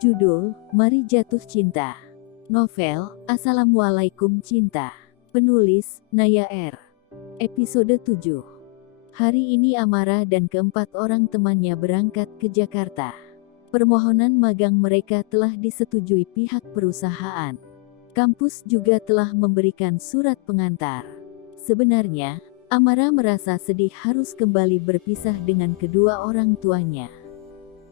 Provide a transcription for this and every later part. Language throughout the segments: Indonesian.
Judul, Mari Jatuh Cinta. Novel, Assalamualaikum Cinta. Penulis, Naya R. Episode 7. Hari ini Amara dan keempat orang temannya berangkat ke Jakarta. Permohonan magang mereka telah disetujui pihak perusahaan. Kampus juga telah memberikan surat pengantar. Sebenarnya, Amara merasa sedih harus kembali berpisah dengan kedua orang tuanya.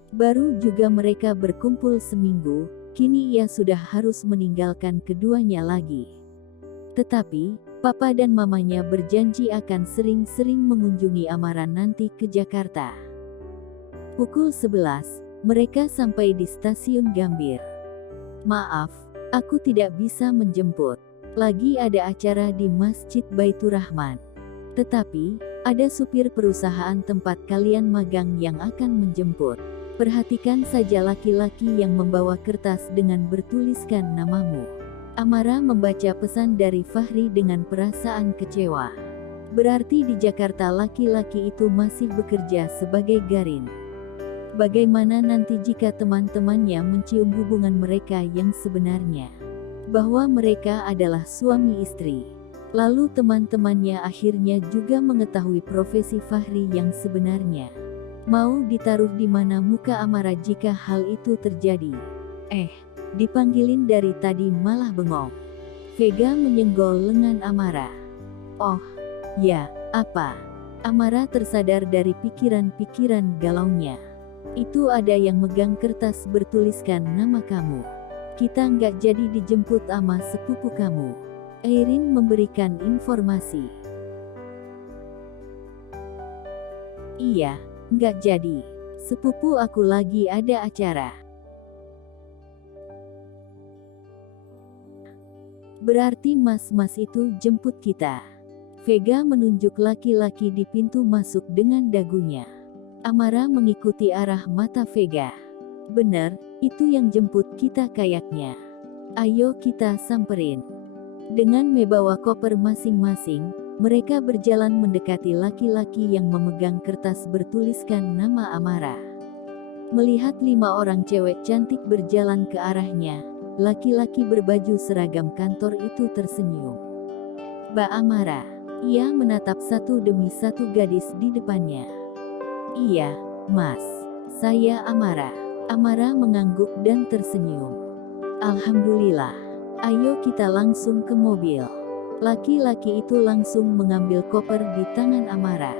Baru juga mereka berkumpul seminggu, kini ia sudah harus meninggalkan keduanya lagi. Tetapi, papa dan mamanya berjanji akan sering-sering mengunjungi Amara nanti ke Jakarta. Pukul 11, mereka sampai di stasiun Gambir. Maaf, aku tidak bisa menjemput. Lagi ada acara di Masjid Baitur Rahman. Tetapi, ada supir perusahaan tempat kalian magang yang akan menjemput. Perhatikan saja laki-laki yang membawa kertas dengan bertuliskan namamu. Amara membaca pesan dari Fahri dengan perasaan kecewa. Berarti di Jakarta laki-laki itu masih bekerja sebagai garin. Bagaimana nanti jika teman-temannya mencium hubungan mereka yang sebenarnya? Bahwa mereka adalah suami istri. Lalu teman-temannya akhirnya juga mengetahui profesi Fahri yang sebenarnya. Mau ditaruh di mana muka Amara jika hal itu terjadi? Dipanggilin dari tadi malah bengong. Vega menyenggol lengan Amara. Oh, ya, apa? Amara tersadar dari pikiran-pikiran galaunya. Itu ada yang megang kertas bertuliskan nama kamu. Kita nggak jadi dijemput ama sepupu kamu. Airin memberikan informasi. Iya. Nggak jadi. Sepupu aku lagi ada acara. Berarti mas-mas itu jemput kita. Vega menunjuk laki-laki di pintu masuk dengan dagunya. Amara mengikuti arah mata Vega. Benar, itu yang jemput kita kayaknya. Ayo kita samperin. Dengan membawa koper masing-masing, mereka berjalan mendekati laki-laki yang memegang kertas bertuliskan nama Amara. Melihat 5 orang cewek cantik berjalan ke arahnya, laki-laki berbaju seragam kantor itu tersenyum. Mbak Amara. Ia menatap satu demi satu gadis di depannya. Iya, Mas. Saya Amara. Amara mengangguk dan tersenyum. Alhamdulillah. Ayo kita langsung ke mobil. Laki-laki itu langsung mengambil koper di tangan Amara.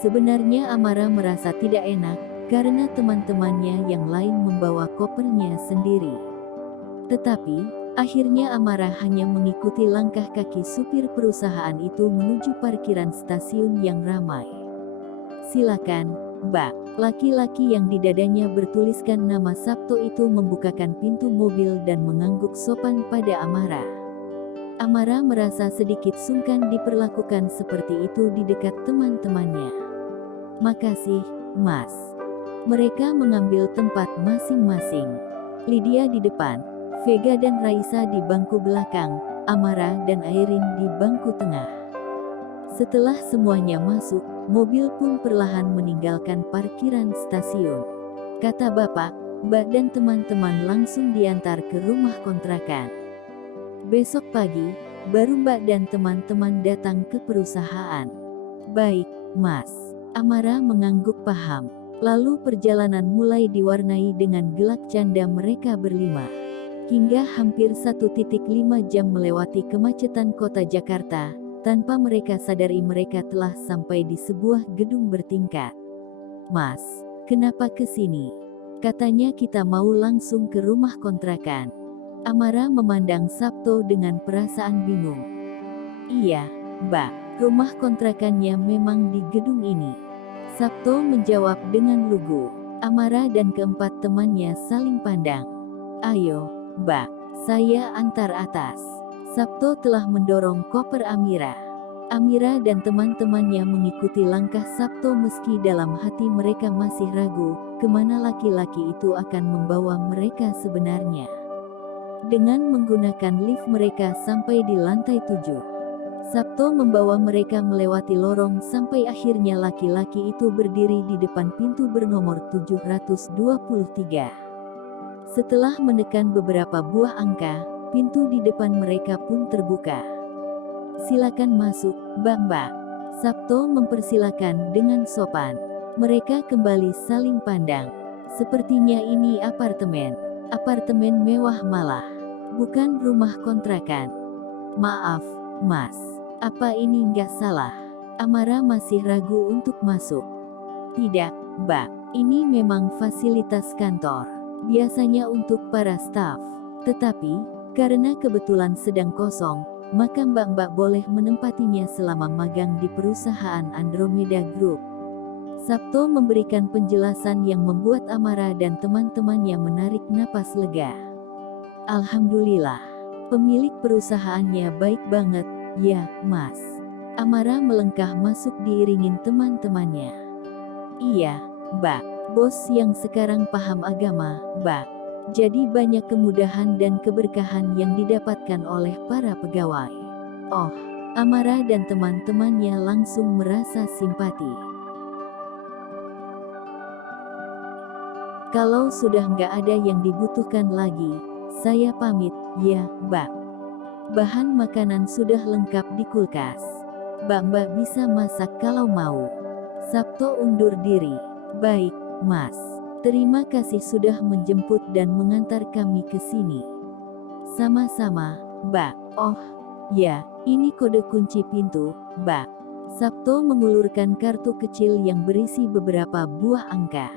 Sebenarnya Amara merasa tidak enak, karena teman-temannya yang lain membawa kopernya sendiri. Tetapi, akhirnya Amara hanya mengikuti langkah kaki supir perusahaan itu menuju parkiran stasiun yang ramai. Silakan, Mbak. Laki-laki yang di dadanya bertuliskan nama Sabto itu membukakan pintu mobil dan mengangguk sopan pada Amara. Amara merasa sedikit sungkan diperlakukan seperti itu di dekat teman-temannya. Makasih, Mas. Mereka mengambil tempat masing-masing. Lydia di depan, Vega dan Raisa di bangku belakang, Amara dan Airin di bangku tengah. Setelah semuanya masuk, mobil pun perlahan meninggalkan parkiran stasiun. Kata bapak, Mbak dan teman-teman langsung diantar ke rumah kontrakan. Besok pagi, baru Mbak dan teman-teman datang ke perusahaan. Baik, Mas. Amara mengangguk paham. Lalu perjalanan mulai diwarnai dengan gelak canda mereka berlima. Hingga hampir 1,5 jam melewati kemacetan kota Jakarta, tanpa mereka sadari mereka telah sampai di sebuah gedung bertingkat. Mas, kenapa ke sini? Katanya kita mau langsung ke rumah kontrakan. Amara memandang Sabto dengan perasaan bingung. Iya, Mbak, rumah kontrakannya memang di gedung ini. Sabto menjawab dengan lugu. Amara dan keempat temannya saling pandang. Ayo, Mbak, saya antar atas. Sabto telah mendorong koper Amira. Amira dan teman-temannya mengikuti langkah Sabto meski dalam hati mereka masih ragu, kemana laki-laki itu akan membawa mereka sebenarnya. Dengan menggunakan lift mereka sampai di lantai 7. Sabto membawa mereka melewati lorong sampai akhirnya laki-laki itu berdiri di depan pintu bernomor 723. Setelah menekan beberapa buah angka, pintu di depan mereka pun terbuka. "Silakan masuk, Mbak-mbak." Sabto mempersilakan dengan sopan. Mereka kembali saling pandang. Sepertinya ini apartemen mewah malah, bukan rumah kontrakan. "Maaf, Mas. Apa ini nggak salah?" Amara masih ragu untuk masuk. "Tidak, Mbak. Ini memang fasilitas kantor. Biasanya untuk para staf. Tetapi, karena kebetulan sedang kosong, maka Mbak-mbak boleh menempatinya selama magang di perusahaan Andromeda Group." Sabto memberikan penjelasan yang membuat Amara dan teman-temannya menarik napas lega. "Alhamdulillah. Pemilik perusahaannya baik banget, ya, Mas." Amara melengkah masuk diiringin teman-temannya. "Iya, Mbak. Bos yang sekarang paham agama, Mbak. Jadi banyak kemudahan dan keberkahan yang didapatkan oleh para pegawai." Oh, Amara dan teman-temannya langsung merasa simpati. "Kalau sudah nggak ada yang dibutuhkan lagi, saya pamit, ya, Mbak. Bahan makanan sudah lengkap di kulkas. Mbak-mbak bisa masak kalau mau." Sabto undur diri. "Baik, Mas. Terima kasih sudah menjemput dan mengantar kami ke sini." "Sama-sama, Mbak. Oh, ya, ini kode kunci pintu, Mbak." Sabto mengulurkan kartu kecil yang berisi beberapa buah angka.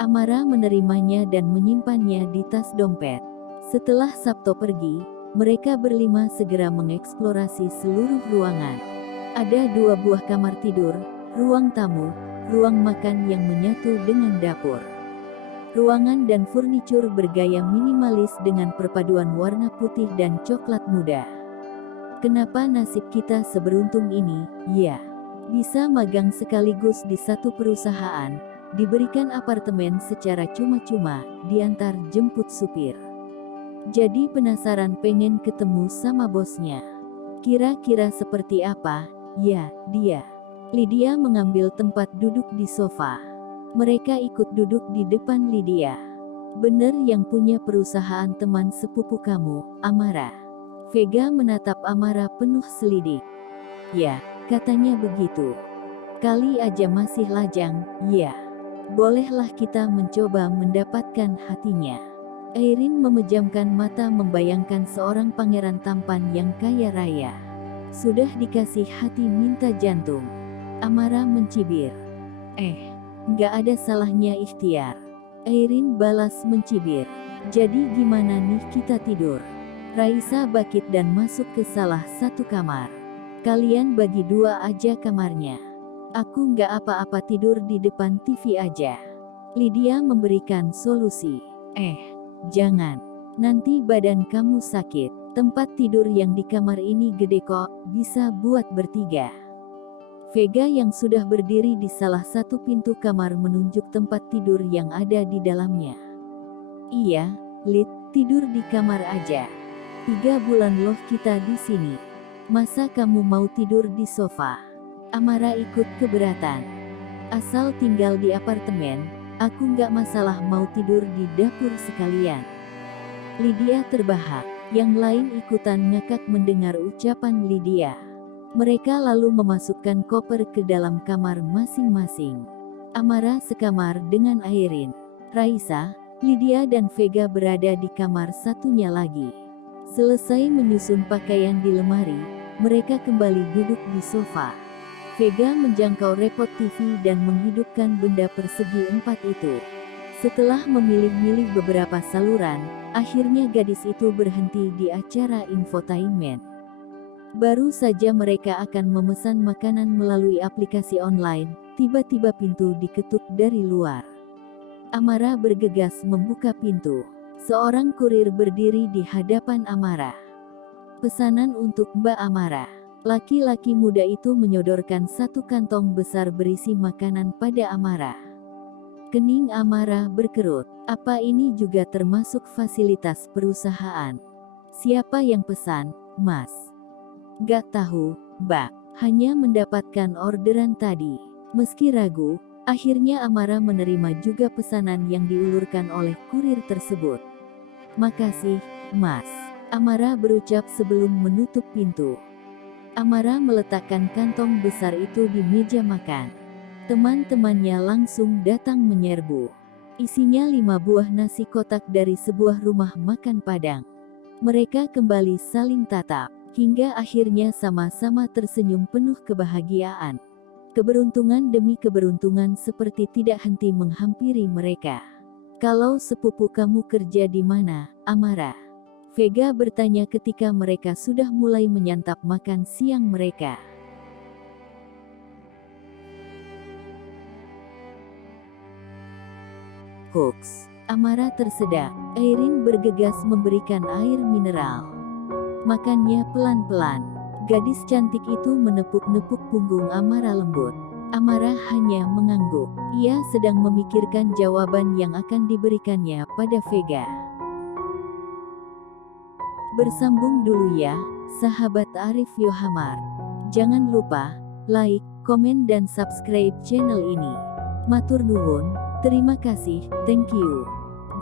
Amara menerimanya dan menyimpannya di tas dompet. Setelah Sabto pergi, mereka berlima segera mengeksplorasi seluruh ruangan. Ada 2 buah kamar tidur, ruang tamu, ruang makan yang menyatu dengan dapur. Ruangan dan furnitur bergaya minimalis dengan perpaduan warna putih dan coklat muda. "Kenapa nasib kita seberuntung ini, ya? Bisa magang sekaligus di satu perusahaan, diberikan apartemen secara cuma-cuma, diantar jemput supir. Jadi penasaran pengen ketemu sama bosnya. Kira-kira seperti apa, ya, dia?" Lydia mengambil tempat duduk di sofa. Mereka ikut duduk di depan Lydia. "Bener yang punya perusahaan teman sepupu kamu, Amara?" Vega menatap Amara penuh selidik. "Ya, katanya begitu. Kali aja masih lajang, ya. Bolehlah kita mencoba mendapatkan hatinya." Airin memejamkan mata membayangkan seorang pangeran tampan yang kaya raya. Sudah dikasih hati minta jantung. Amara mencibir. Nggak ada salahnya ikhtiar." Airin balas mencibir. "Jadi gimana nih kita tidur?" Raisa bakit dan masuk ke salah satu kamar. "Kalian bagi 2 aja kamarnya. Aku nggak apa-apa tidur di depan TV aja." Lydia memberikan solusi. Jangan. Nanti badan kamu sakit. Tempat tidur yang di kamar ini gede kok, bisa buat bertiga." Vega yang sudah berdiri di salah satu pintu kamar menunjuk tempat tidur yang ada di dalamnya. "Iya, Lid, tidur di kamar aja. 3 bulan loh kita di sini. Masa kamu mau tidur di sofa?" Amara ikut keberatan. "Asal tinggal di apartemen, aku nggak masalah mau tidur di dapur sekalian." Lydia terbahak. Yang lain ikutan ngakak mendengar ucapan Lydia. Mereka lalu memasukkan koper ke dalam kamar masing-masing. Amara sekamar dengan Airin. Raisa, Lydia dan Vega berada di kamar satunya lagi. Selesai menyusun pakaian di lemari, mereka kembali duduk di sofa. Vega menjangkau remote TV dan menghidupkan benda persegi 4 itu. Setelah memilih-milih beberapa saluran, akhirnya gadis itu berhenti di acara infotainment. Baru saja mereka akan memesan makanan melalui aplikasi online, tiba-tiba pintu diketuk dari luar. Amara bergegas membuka pintu. Seorang kurir berdiri di hadapan Amara. "Pesanan untuk Mbak Amara." Laki-laki muda itu menyodorkan satu kantong besar berisi makanan pada Amara. Kening Amara berkerut. Apa ini juga termasuk fasilitas perusahaan? "Siapa yang pesan, Mas?" "Gak tahu, Mbak. Hanya mendapatkan orderan tadi." Meski ragu, akhirnya Amara menerima juga pesanan yang diulurkan oleh kurir tersebut. Makasih, Mas. Amara berucap sebelum menutup pintu. Amara meletakkan kantong besar itu di meja makan. Teman-temannya langsung datang menyerbu. Isinya 5 buah nasi kotak dari sebuah rumah makan Padang. Mereka kembali saling tatap, hingga akhirnya sama-sama tersenyum penuh kebahagiaan. Keberuntungan demi keberuntungan seperti tidak henti menghampiri mereka. Kalau sepupu kamu kerja di mana, Amara? Vega bertanya ketika mereka sudah mulai menyantap makan siang mereka. Hoax. Amara tersedak. Airin bergegas memberikan air mineral. Makannya pelan-pelan. Gadis cantik itu menepuk-nepuk punggung Amara lembut. Amara hanya mengangguk. Ia sedang memikirkan jawaban yang akan diberikannya pada Vega. Bersambung dulu ya, sahabat Arif Yohamar. Jangan lupa like, komen dan subscribe channel ini. Matur nuwun, terima kasih, thank you.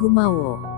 Gumawo.